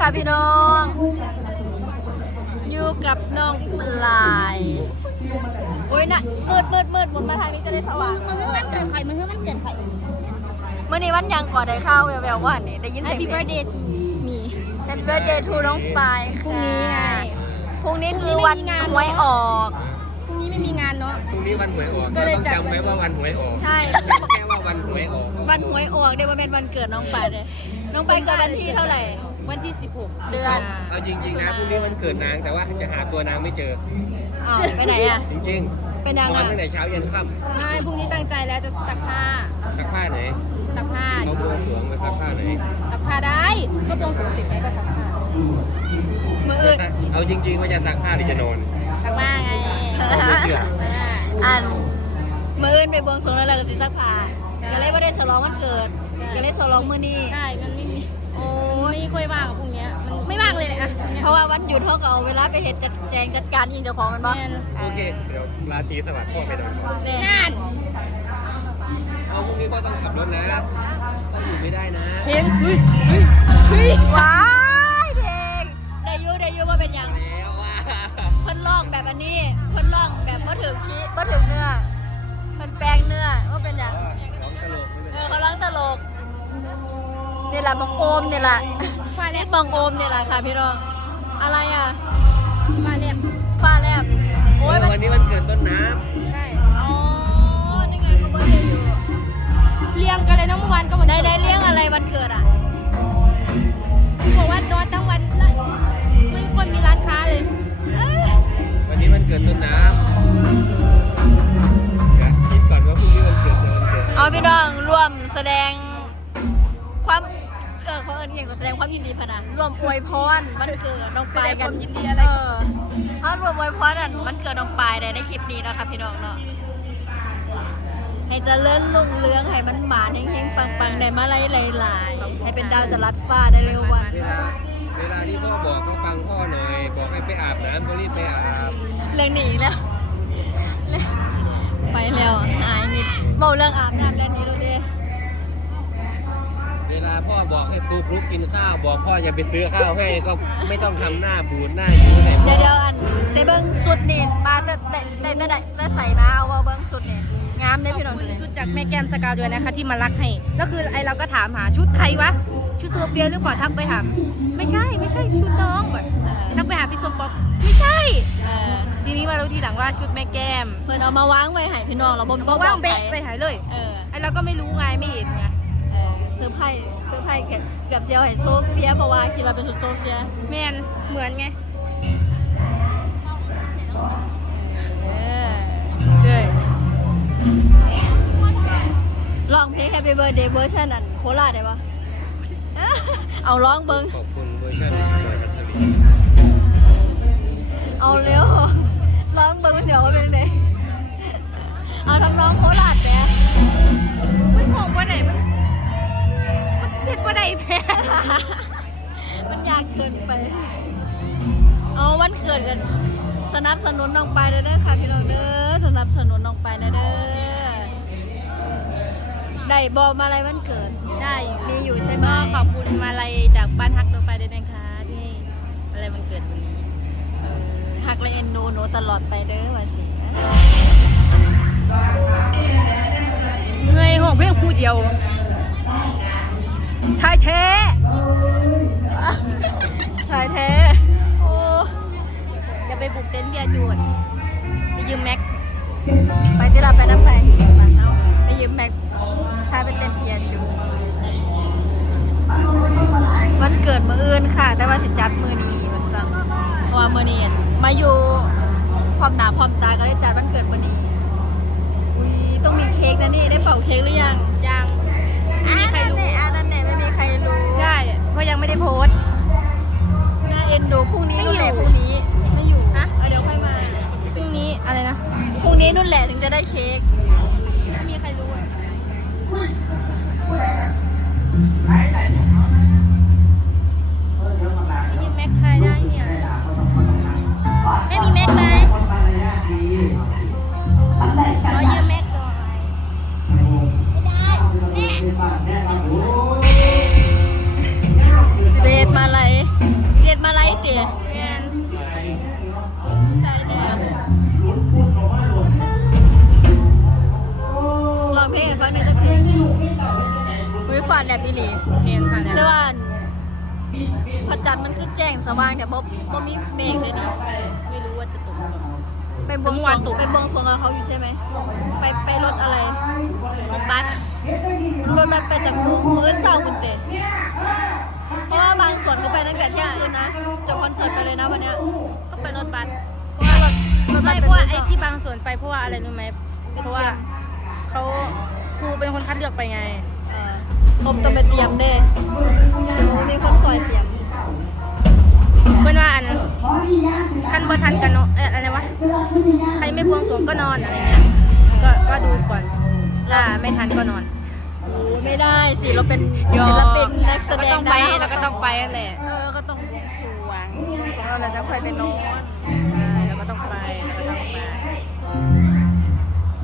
ค่ะพี่น้อง อยู่กับน้องปลายโอ้ยน่ะมืดมืดมืดหมุนมาทางนี้จะได้สว่างมันคือมันเกิดไข่มันคือมันเกิดไข่เมื่อนี้วันยังก่อนได้ข้าวแววๆว่านี่ได้ยินเสียง Happy birthday to me Happy birthday to น้องปลายพรุ่งนี้ไง พรุ่งนี้คือวันพรุ่งนี้ไม่มีงานหวยออก พรุ่งนี้ไม่มีงานเนาะ พรุ่งนี้วันหวยออกก็เลยต้องจัดจำไว้ว่าวันหวยออกใช่ แค่ว่าวันหวยออกวันหวยออกเดี๋ยวมันเป็นวันเกิดน้องปลายเลยน้องปลายเกิดวันที่เท่าไหร่ วันที่ 16 เดือนเอาจริงๆนะพรุ่งนี้วันเกิดนางแต่ว่าจะหาตัวนางไม่เจอ อ้าวไปไหนอะ จริงเป็นยังๆนอนอะตั้งแต่เช้ายันค่ใช่พรุ่งนี้ตั้งใจแล้วจะซักผ้าำซักผ้าไหนซักผ้าเขาบวงสรวงไปซักผ้าไหนซักผ้าได้ ก็บวงสรวงเสร็จแล้วก็ซักผ้ามืออื่นเอาจริงๆว่าจะซักผ้าหรือจะนอนซักผ้าไงเขาไม่เชื่ออันมืออื่นไปบวงสรวงแล้วเราก็สิซักผ้าก็เลยไม่ได้ฉลองวันเกิดก็เลยฉลองมื้อนี้ใช่มันไม่มี โอ้ย ไม่ ค่อยว่างอะพรุ่งเนี้ยมันไม่ว่างเลยแหละอะเพราะว่าวันหยุดเขาก็เอาเวลาไปเฮ็ดจัดแจงจัดการยิงเจ้าของมันบ่แม่นโอเค เดี๋ยวราตรีสวัสดิ์พ่อไปนอนก่อนแม่งานเอาพรุ่งนี้พ่อต้องขับรถนะต้องอยู่ไม่ได้นะเพลงเฮ้ยเฮ้ยเฮ้ยว้ายเพลงได้อยูได้อยูว่าเป็นหยังแล้วว่าเพิ่นร้องแบบอันนี้เพิ่นร้องแบบบ่ถึงคีบ่ถึงเนื้อเพิ่นแปลงเนื้อว่าเป็นหยัง ร้องตลกไม่เอเป็นอไรเขาร้องตลก นี่แหละบังโอมนี่แหละ ฟ้าแลบบังโอมนี่แหละค่ะพี่น้อง อะไรอะฟ้าแลบฟ้าแลบโอ้ยมันวันนี้วันเกิดต้นน้ใช่อ๋อนี่ไงเขาบอกอยู่เลี้ยงกันเลยนะเมื่อวานก็วันได้ได้เลี้ยงอะไรวันเกิดอะบอกว่านอนทั้งวันไม่ควรมีร้านค้าเลยำวันนี้วันเกิดต้นน้ำเดี๋ยวคิดก่อนว่าพรุ่งนี้วันเกิดจะวันเกิดเอาพี่น้องร่วมแสดงความ เออเขาเอิญเก่งกว่าแสดงความยินดีพะนะร่วมอวยพรวันเกิดน้องปายกันยินดีอะไรเออถ้ารวมอวยพรอันวันเกิดน้องปายได้ในคลิปนี้เนาะค่ะพี่น้องเนาะให้เจริญรุ่งเรืองให้มันหมานเฮงๆปังๆได้มาไล่หลายๆให้เป็นดาวจะลัดฟ้าได้เร็ววันเวลาเวลาที่พ่อบอกก็ฟังพ่อหน่อยบอกให้ไปอาบน้ำก็รีบไปอาบเรื่องหนีแล้วเรื่องไปแล้วหายนิดเมาเรื่องอาบน้ำแล้วหนี้แล้วเด้ เวลาพ่อบอกให้ปลุกลุกกินข้าวบอกพ่อจะไปซื้อข้าวให้ก็ไม่ต้องทำหน้าบูดหน้ายิ้มให้พ่เดี๋อยวเดี๋ยวอันใส่เบิ้งสุดนี่มาแต่แต่แต่แต่แต่ใส่มาเอาเอาเบิ้งสุดนี่งามได้อพี่น้องคุณเลยชุดจากแม่แก้มสกาวด้วยนะคะ ที่มารักให้ ก็คือไอเราก็ถามหาชุดใครวะ ชุดโซเฟียหรือเปล่าทักไปถามไม่ใช่ไม่ใช่ชุดน้องแบบทักไปหาพี่สมปองไม่ใช่ เออทีนี้มารู้ทีหลังว่าชุดแม่แก้มเพิ่นเอามาวางไว้ให้พี่น้องเราบ่บบ่อกบว่าอกเบะไปไปหายเลยเออไอเราก็ไม่รู้ไงไม่เห็นไงเออเซอร์ไพรส์เซอร์ไพรส์เกือบเสียวให้โซเฟียเพราะว่าคิดเราเป็นสุดโซเฟียแมนเหมือนไงเออเด้อลองเพลง Happy Birthday เวอร์ชันอันโคราชได้ปะเอาร้องเบิ้งขอบคุณเวอร์ชันบอยพัทวีเอาเร็วร้องเบิ้งมันเดี๋ยวว่าเป็นไงเอาทำร้องโคราชแปะมันหอมว่าไหนมันมันเผ็ดว่าไหน แพ้มันยากเกินไป เอาวันเกิดกัน สนับสนุนน้องไปายเด้อค่ะพี่น้องเด้อ สนับสนุนน้องไปายเด้อ ได้บอกมาอะไรวันเกิด ได้อยู่มีอยู่ใช่ไหมก็ขอบคุณมาลัยจากบ้านฮักโดไปด้วยนะคะที่อะไรมันเกิดวันนี้เออหักและเอ็นดูหนูตลอดไปเด้อว่าสิเงยห้องเพลงผู้เดียว ชายแท้ชายแท้ โอ้อย่าไปบุกเต็นท์เบียร์จูนไปยืมแม็ก ไปที่เราไปน้ำแข็งเอาไปยืมแม็กพาไปเต้นเพียนจูวันเกิดมืออื่นค่ะ แต่ว่าสิจัดมือนี้มาสั่งเพราะว่ามือนี้มาอยู่พร้อมหนาพร้อมตาก็ได้จัดวันเกิดมือนี้อุ้ยต้องมีเค้กนะนี่ได้เป่าเค้กหรือยังยังไม่มีใครรู้ ได้เค้กม่มีใครรู้อะเลยไม่มีแม็กไหมขอยืมแม็กไม่ได้แม่สิบเอ็ดมาไรเจ็ดมาไหลเตียน ไแลบอีหลีเมียนค่ะแล้วแต่ว่าพระจันทร์มันคือแจ้งสว่างแต่บ่บ่มีเมฆเลยนี่ไม่รู้ว่าจะตกหรือเปล่า ไปบวงสรวงไปบวงสรวงกับเขาอยู่ใช่ไหมไปไปรถอะไรรถบัสรถมันไปจากมื้อเช้าคุณเตะเพราะว่าบางส่วนก็ไปตั้งแต่เที่ยงคืนนะจบคอนเสิร์ตไปเลยนะวันเนี้ยก็ไปรถบัสเพราะว่ารถรถไม่นเพราะว่าปไอ้ที่บางส่วนไปเพราะว่าอะไรรู้ไหมเพราะว่าเขาครูเป็นคนคัดเลือกไปไงเอ่อ ผมต้องไปเตรียมเด้มีคนซอยเตรียม เพื่อนว่าอันคันบ่ทันกันเนาะเอ่ออะไรวะ ใครไม่บวงสรวงก็นอนอะไรเงี้ย ก็ก็ดูก่อนถ้าไม่ทันก็นอนโอ้ไม่ได้สิเราเป็นศิลปินนักแสดก็งต้องไปดาราแล้วก็ต้องไปนั่นแหละเออก็ต้องบวงสรวงบวงสรวงเราจะค่อยไปนอน ใช่แล้วก็ต้องไปแล้วก็ต้องไป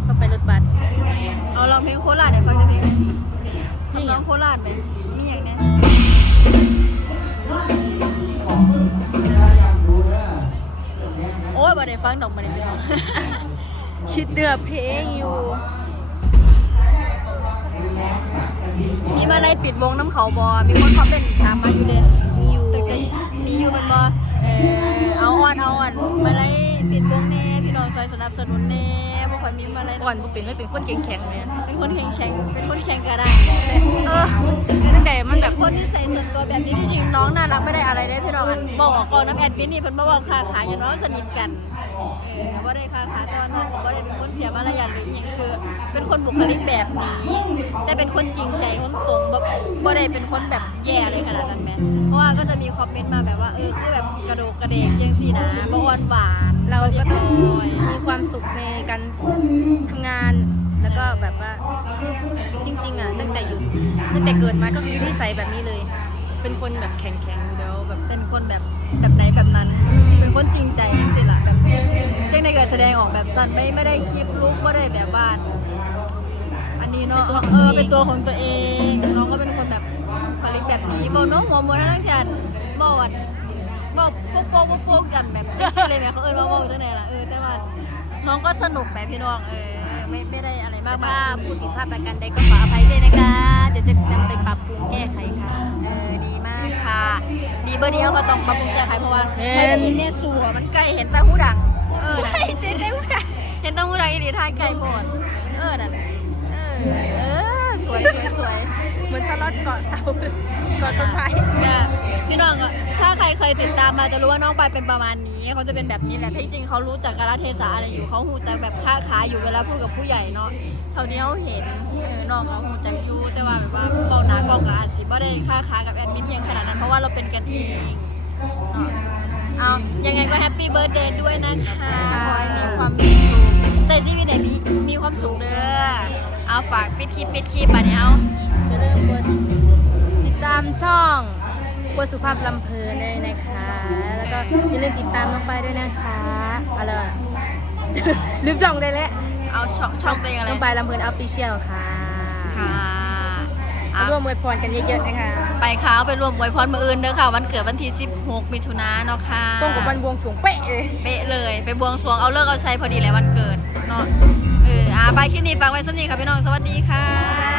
ก็ไปรถบัส องโคราชไหมมีอย่างเนี้ยโอ้ยบ่ได้ฟังดอกบ่ได้พี่น้องคิดเดือเพลงอยู่ มีมาอะไรปิดวงน้ำเขาบอมีคนคอมเมนต์ถามมาอยู่เด้มีอยู่มีอยู่มันบอเออเอาอ่อนเอาอ่อนมาอะไรปิดวงแน่พี่น้ ซอยสนับสนุนแน่บ่ค่อยมีมาอะไรก่อนบ่เป็นไม่เป็นคนเก่งแข็งๆเลยเป็นคนแข็งแข็งๆเป็นคนแข็งกระด้างเออตั้งแต่มันแบบคนที่ใส่วนตัวแบบนี้ที่จริงน้องน่ารักไม่ได้อะไรได้พี่น้องอันบอกออกก่อนน้ำแอดมินนี่เพิ่นมาบอกค่าขายอย่างน้องสนิทกันเออบ่ได้ค่าขายตอนน้องบอกว่าได้เป็นคนเสียมารยาทหรืออหยังคือ เป็นคนบุคลิกแบบนี้ได้เป็นคนจริงใจคนตรงบ่บ่ได้เป็นคนแบบแย่เลยขนาดนั้นแหมเพราะว่าก็จะมีคอมเมนต์มาแบบว่าเออคือแบบกระโดกกระเดกยังสินะบ่อ่อนหวานเราก็ต้องเรียบร้อยมีความสุขในการทำงาน แล้วก็แบบว่าคือจริงๆอะตั้งแต่อยู่ตั้งแต่เกิดมาก็คือนิสัยแบบนี้เลย เป็นคนแบบแข็งๆอยู่แล้วแบบเป็นคนแบบแบบไหนแบบนั้น เป็นคนจริงใจจังสิล่ะแบบจังในเกิดแสดงออกแบบสั้นไม่ไม่ได้คลิปลุกไม่ได้แบบว่าอันนี้เนาะเออเป็นตัวของตัวเองน้องก็เป็นคนแบบผลิตแบบนี้บอกน้องหัวม้วนนั่งแทนบอกว่าบอกโป๊กโป๊กโป๊กโป๊กกันแบบจังซี่เลยแหมเขาเอิ้นว่าบอกจังไหนล่ะเออแต่ ว่าน้องก็สนุกแบบพี่น้องเออไม่ไม่ได้อะไรมากมาถ้ายพูดผิดพลาดประการใดก็ขออภัยด้วยนะคะ เดี๋ยวจะนำไปปรับปรุงแก้ไขค่ะ เออดีมากค่ะ ดีเบอร์เดียวก็ต้องปรับปรุงแก้ไขเพราะว่าแม่นไม่ได้ยินเนี่ยสัวมันไกลเห็นตาหูดัง เออไม่เจ๊ได้ว่าเห็นตาหูดังอีดีทายไกลโพดเออนั่นเออเออส วยสวยสวยเหมือนสล็อตเกาะเสาเกาะต้นไม้เนี่ยพี่น้องอะถ้าใครเคยติดตามมาจะรู้ว่าน้องปายเป็นประมาณนี้เขาจะเป็นแบบนี้แหละที่จริงเขารู้จักกาลเทศะอะไรอยู่เขาหูจักแบบค้าขายอยู่เวลาพูดกับผู้ใหญ่เนาะเท่านี้เขาเห็นเออน้องเขาหูจักอยู่แต่ว่าแบบว่าเบาหนากล้องกับอาจสิบ่ได้ค้าขายกับแอดมินเพียงขนาดนั้นเพราะว่าเราเป็นกันเองเนาะเอายังไงก็แฮปปี้เบิร์ดเดย์ด้วยนะคะขอให้มีความสุขใส่ซีวีไหนมีมีความสุขเด้อ เอาฝากปิดคลิปปิดคลิปอะเนี่ยเอาจะเริ่มกดติดตามช่องกวสุภาพลำเพลินด้วยนะคะ แล้วก็อย่าลืมติดตามน้องไปายด้วยนะคะอะไรวะ ลืมจ่องได้แล้วเอาช่องช่องตัวเองอะไรน้องไปายลำเพลินออฟฟิเชียลค่ะค่ะอะร่วมอวยพรกันเยอะๆนะคะไปค้าวไปรวมอวยพรมืออื่นเด้อค่ะ วันเกิดวันที่ 16 มิถุนายนเนาะค่ะตรงกับวันบวงสรวงเป๊ะเลย เป๊ะเลย ไปบวงสรวงเอาเลิกเอาใช้พอดีแหละวันเกิดเนาะเอออะ ไปคลิปนี้ฝากไว้สักนี้ค่ะพี่น้อง สวัสดีค่ะ